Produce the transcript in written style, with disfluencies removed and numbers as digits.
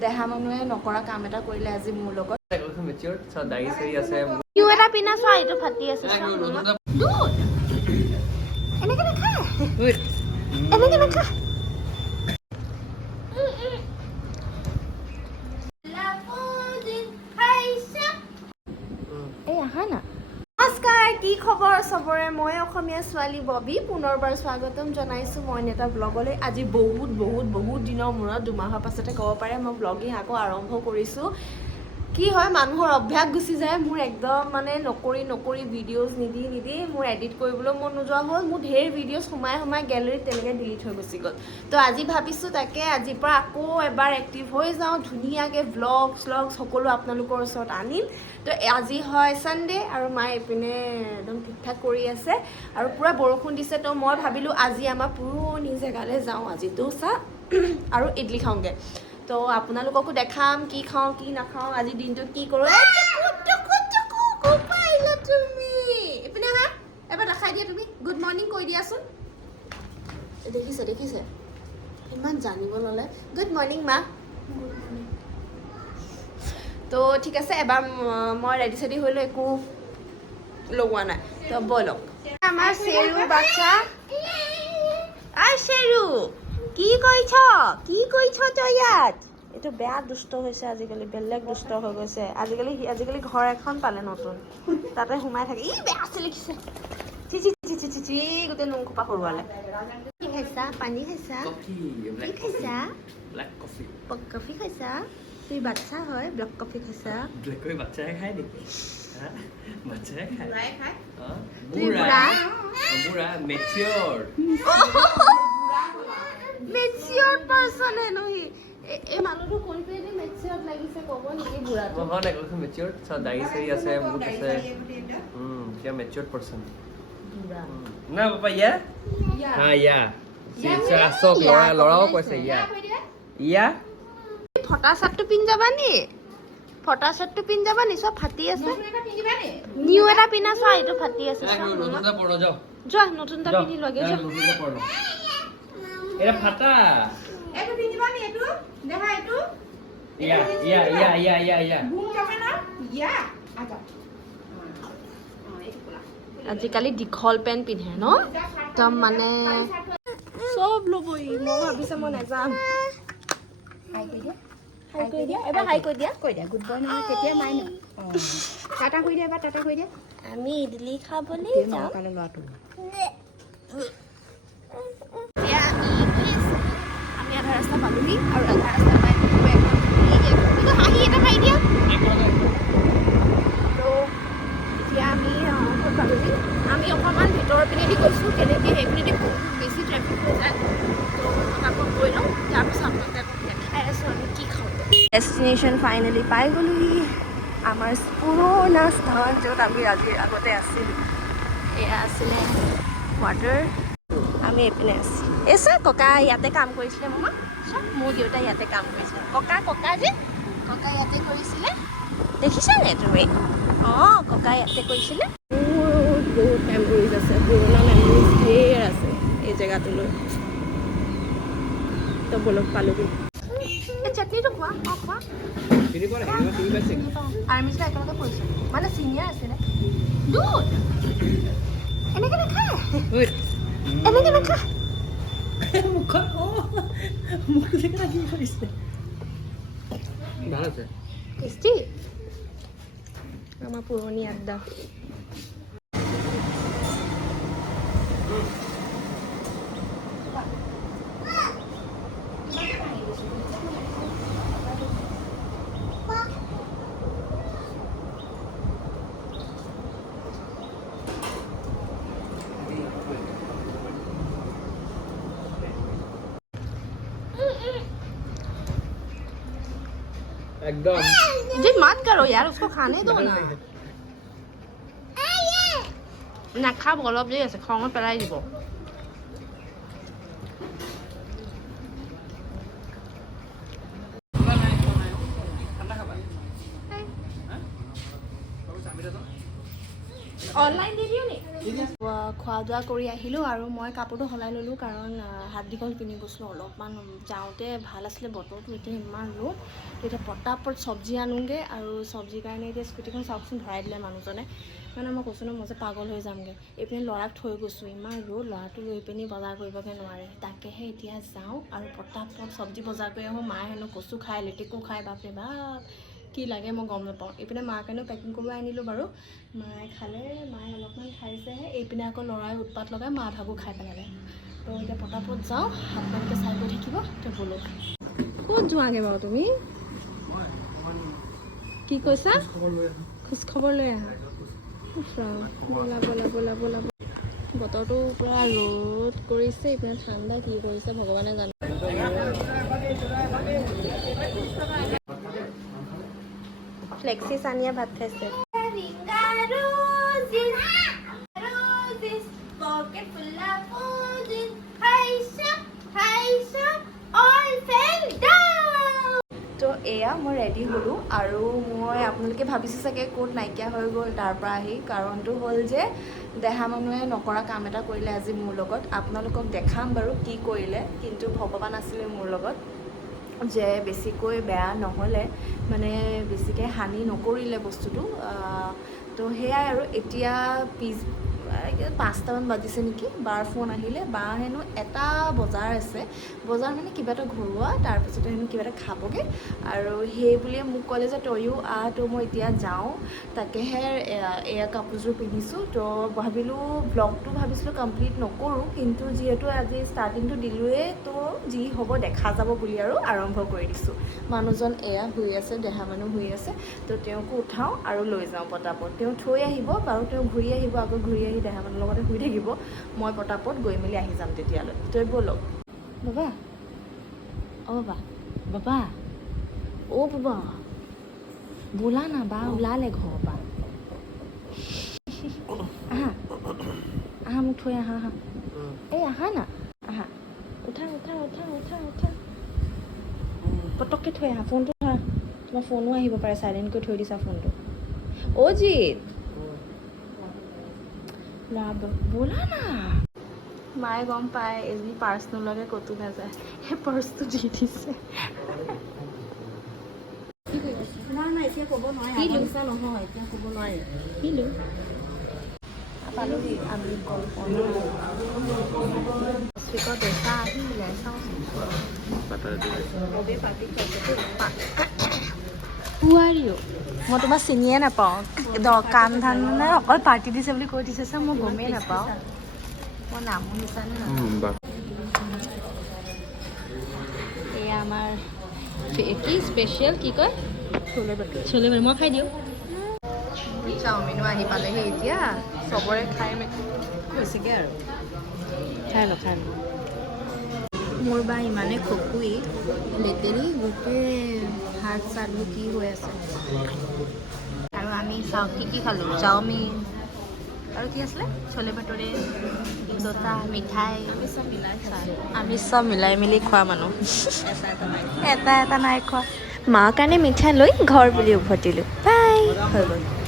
দেহা মানুহে নকৰা কাম এটা কৰিলে আজি মোৰ লগত এটা পিনা চোৱা এইটো ফাটি আছে এনেকে নাখা এনেকে নাখা এই আহা না নমস্কাৰ কি খবৰ চবৰে মই অসমীয়া ছোৱালী ববি পুনৰবাৰ স্বাগতম জনাইছোঁ মই এটা ব্লগলৈ আজি বহুত দিনৰ মূৰত দুমাহৰ পাছতে ক'ব পাৰে মই ব্লগিং আকৌ আৰম্ভ কৰিছোঁ কি হয় মানুহৰ অভ্যাস গুচি যায় মোৰ একদম মানে নকৰি ভিডিঅ'জ নিদি মোৰ এডিট কৰিবলৈ মন নোযোৱা হ'ল মোৰ ঢেৰ ভিডিঅ'জ সোমাই গেলেৰীত তেনেকৈ ডিলিট হৈ গুচি গ'ল তো আজি ভাবিছোঁ তাকে আজিৰ পৰা আকৌ এবাৰ এক্টিভ হৈ যাওঁ ধুনীয়াকৈ ভ্লগ সকলো আপোনালোকৰ ওচৰত আনিম তো আজি হয় ছানডে আৰু মায়ে এইপিনে একদম ঠিক ঠাক কৰি আছে আৰু পূৰা বৰষুণ দিছে তো মই ভাবিলোঁ আজি আমাৰ পুৰণি জেগালৈ যাওঁ আজি দোচা আৰু ইডলি খাওঁগৈ তো আপোনালোককো দেখাম কি খাওঁ কি নাখাওঁ আজি দিনটোত কি কৰোঁ তুমি এইপিনে আহা এবাৰ দেখাই দিয়া তুমি গুড মৰ্ণিং কৈ দিয়াচোন দেখিছে ইমান জানিব ল'লে গুড মৰ্ণিং মা গুড মৰ্ণিং তো ঠিক আছে এবাৰ মই ৰেডি চেডি হৈলোঁ একো লগোৱা নাই তো ব'লক আমাৰ চেৰু বাচ্চা চেৰু কি কৰিছ তই ইয়াত এইটো বেয়া দুষ্ট হৈছে আজিকালি বেলেগ দুষ্ট হৈ গৈছে আজিকালি ঘৰ এখন পালে নতুন তাতে সোমাই থাকে ই বেয়া আছে লিখিছে চিচি গোটেই নোং খোপা সৰুৱালে কি খাইছা পানী খাইছা কি খাইছা ব্লেক কফি খাইছা তুই বাচ্চা হয় ব্লেক কফি খাইছা ব্লেক কফি বাচ্চাই খায় নেকি বাচ্চাই খায় তুই বুঢ়া মেচিয়ৰ পাৰ্চন হেনো সি এই মানুহটো কোনটোৱেদি মেচিয়ৰ লাগিছে ক'ব নেকি বুঢ়াটো মই হয় একদম মেচিয়ৰ দাড়ি চাৰি আছে মুখ আছে কিয়া মেচিয়ৰ পাৰ্চন না পাপা ইয়া চব ল'ৰাও কৈছে ইয়া ফটা চাৰ্টটো পিন্ধি যাবা নি চব ফাটি আছে নিউ এটা পিন্ধা চোৱা এইটো ফাটি আছে যোৱা নতুন এটা পিন্ধি লোৱাগে এটা ফাটা এইটো পিন্ধিবা নি এইটো দেখা এইটো ইয়া ঘুম যাবে না ইয়া আচ্ছা আজিকালি দীঘল পেণ্ট পিন্ধে ন একদম মানে চব ল'বই মই ভাবিছে মই নাযাম হাই কৈ দিয়া এবাৰ হাই কৈ দিয়া গুড মৰ্ণিং কেতিয়া মাই ন টাটা কৈ দিয়া টাটা কৈ দিয়া আমি ইডলি খাবলৈ যাম কাৰণে ল'ৰাটো আমি আধা ৰাস্তা পালোহি আৰু আধা ৰাস্তা পাই হাঁহি এটা মাৰি দিয়া তো এতিয়া আমি ক'ত পালোহি আমি অকণমান ভিতৰৰ পিনেদি গৈছোঁ কেনেকৈ সেইপিনেদি বহুত বেছি ট্ৰেফিক হৈ যায় তো আকৌ গৈ লওঁ তাৰপিছত আপোনালোকে দেখাই আছোঁ আমি কি খাওঁ ডেষ্টিনেশ্যন ফাইনেলি পাই গ'লোহি আমাৰ পুৰণা স্থান য'ত আমি আজি আগতে আছিলোঁ এয়া আছিলে ৱাটাৰ আমি এইপিনে আছোঁ এই চা ককা ইয়াতে কাম কৰিছিলে মামা চব মোৰ দেউতা ইয়াতে কাম কৰিছিলে ককা ইয়াতে কৰিছিলে দেখিছানে তুমি অঁ ককা ইয়াতে কৰিছিলে বহুত মেমৰিজ আছে পুৰণা মেমৰিজ ধেৰ আছে এই জেগাটোলৈ তো বলক পালোগৈ চাটনিটো খোৱা খোৱা আৰ্মিছটো একেলগে পৰিছোঁ মানে চিনিয়ৰ আছিলে দুধ এনেকে নাখা ভাল আছে টেষ্টি আমাৰ পুৰণি আড্ডা एकदम जी मत करो यार उसको खाने दो ना নাখাব অলপ দেৰি আছে খঙত পেলাই দিব অনলাইন দি দিও নি খোৱা দোৱা কৰি আহিলোঁ আৰু মই কাপোৰটো সলাই ল'লোঁ কাৰণ হাত দীঘল পিন্ধি গৈছিলোঁ অলপমান যাওঁতে ভাল আছিলে বতৰটো এতিয়া ইমান ৰ'দ এতিয়া পটাপট চব্জি আনোগৈ আৰু চব্জিৰ কাৰণে এতিয়া স্কুটিখন চাওকচোন ভৰাই দিলে মানুহজনে মানে মই কৈছোঁ ন মই যে পাগল হৈ যামগৈ এইপিনে ল'ৰাক থৈ গৈছোঁ ইমান ৰ'দ ল'ৰাটো লৈ পিনি বজাৰ কৰিবগৈ নোৱাৰে তাকেহে এতিয়া যাওঁ আৰু পটাপট চব্জি বজাৰ কৰি আহোঁ মায়ে হেনো কচু খায় লেটেকু খায় বাপৰে বাপ কি লাগে মই গম নাপাওঁ এইপিনে মাৰ কাৰণেও পেকিং কৰিব আনিলোঁ বাৰু মায়ে খালে মায়ে অলপমান খাইছেহে এইপিনে আকৌ ল'ৰাই উৎপাত লগাই মা ভাগো খাই পেলালে তো এতিয়া পটাপট যাওঁ আপোনালোকে চাই গৈ থাকিব তো বোলো ক'ত যোৱাগৈ বাৰু তুমি কি কৈছা খোজ খবৰ লৈ আহা ব'লা ব'লা ব'লা ব'লা বতৰটো পূৰা ৰ'দ কৰিছে এইপিনে ঠাণ্ডা কি কৰিছে ভগৱানে জানে ফ্লেক্সি চানিয়া ভাত খাইছে তো এয়া মই ৰেডি হ'লোঁ আৰু মই আপোনালোকে ভাবিছোঁ চাগে ক'ত নাইকিয়া হৈ গ'ল তাৰ পৰা আহি কাৰণটো হ'ল যে দেহা মানুহে নকৰা কাম এটা কৰিলে আজি মোৰ লগত আপোনালোকক দেখাম বাৰু কি কৰিলে কিন্তু ভগৱান আছিলে মোৰ লগত যে বেছিকৈ বেয়া নহ'লে মানে বেছিকৈ হানি নকৰিলে বস্তুটো তো সেয়াই আৰু এতিয়া 5টামান বাজিছে নেকি বাৰ ফোন আহিলে বা হেনো এটা বজাৰ আছে বজাৰ মানে কিবা এটা ঘৰুৱা তাৰপিছতে হেনো কিবা এটা খাবগৈ আৰু সেই বুলিয়ে মোক ক'লে যে তয়ো তো মই এতিয়া যাওঁ তাকেহে এয়া কাপোৰযোৰ পিন্ধিছোঁ তো ভাবিলোঁ ব্লগটো ভাবিছিলোঁ কমপ্লিট নকৰোঁ কিন্তু যিহেতু আজি ষ্টাৰ্টিংটো দিলোঁৱেই তো যি হ'ব দেখা যাব বুলি আৰু আৰম্ভ কৰি দিছোঁ মানুহজন এয়া শুই আছে দেহা মানুহ শুই আছে তো তেওঁকো উঠাওঁ আৰু লৈ যাওঁ পটাপট তেওঁ থৈ আহিব বাৰু তেওঁ ঘূৰি আহিব আকৌ ঘূৰি আহি দেহা মানুহৰ লগতে শুই থাকিব মই পটাপট গৈ মেলি আহি যাম তেতিয়ালৈ তই ব'লক বাবা অ' বাবা বাবা অ' বাবা বোলা না বা ওলালে ঘৰৰ পৰা আহা আহা মোক থৈ আহা আহা এই আহা না আহা উঠা উঠা উঠা উঠা উঠা পটককৈ থৈ আহা ফোনটো ধৰা তোমাৰ ফোনো আহিব পাৰে চাইলেণ্ট কৰি থৈ দিছা ফোনটো অ' জিত ব'লা না মায়ে গম পায় এজনী পাৰ্চ নোলোৱাকৈ ক'তো নাযায় সেই পাৰ্চটো দি দিছে এতিয়া ক'ব নোৱাৰে নিচা নহয় এতিয়া ক'ব নোৱাৰে কিলো পালোহি আমি কলপনা দেখা আহিলে চাওঁচোন মই তোমাক চিনিয়ে নাপাওঁ কাম ধান মানে অকল পাৰ্টি দিছে বুলি কৈ দিছে চা মই গমেই নাপাওঁ মই নামো নিচানে নাপাওঁ এয়া আমাৰ কি স্পেচিয়েল কি কয় চলে বাটে মই খাই দিওঁ চাওমিনো আহি পালেহি এতিয়া চবৰে খাই হৈছেগৈ আৰু খাই ল মোৰ বা ইমানে খকুই লেতেৰি গোটেই হাত চাতবোৰ কি হৈ আছে আৰু আমি কি খালোঁ চাওমিন আৰু কি আছিলে চলে ভাটৰে দুটা মিঠাই আমি চব মিলাই মেলি খোৱা মানুহ এটা নাই খোৱা মাৰ কাৰণে মিঠাই লৈ ঘৰ বুলি উভতিলোঁ বাই হৈ গ'ল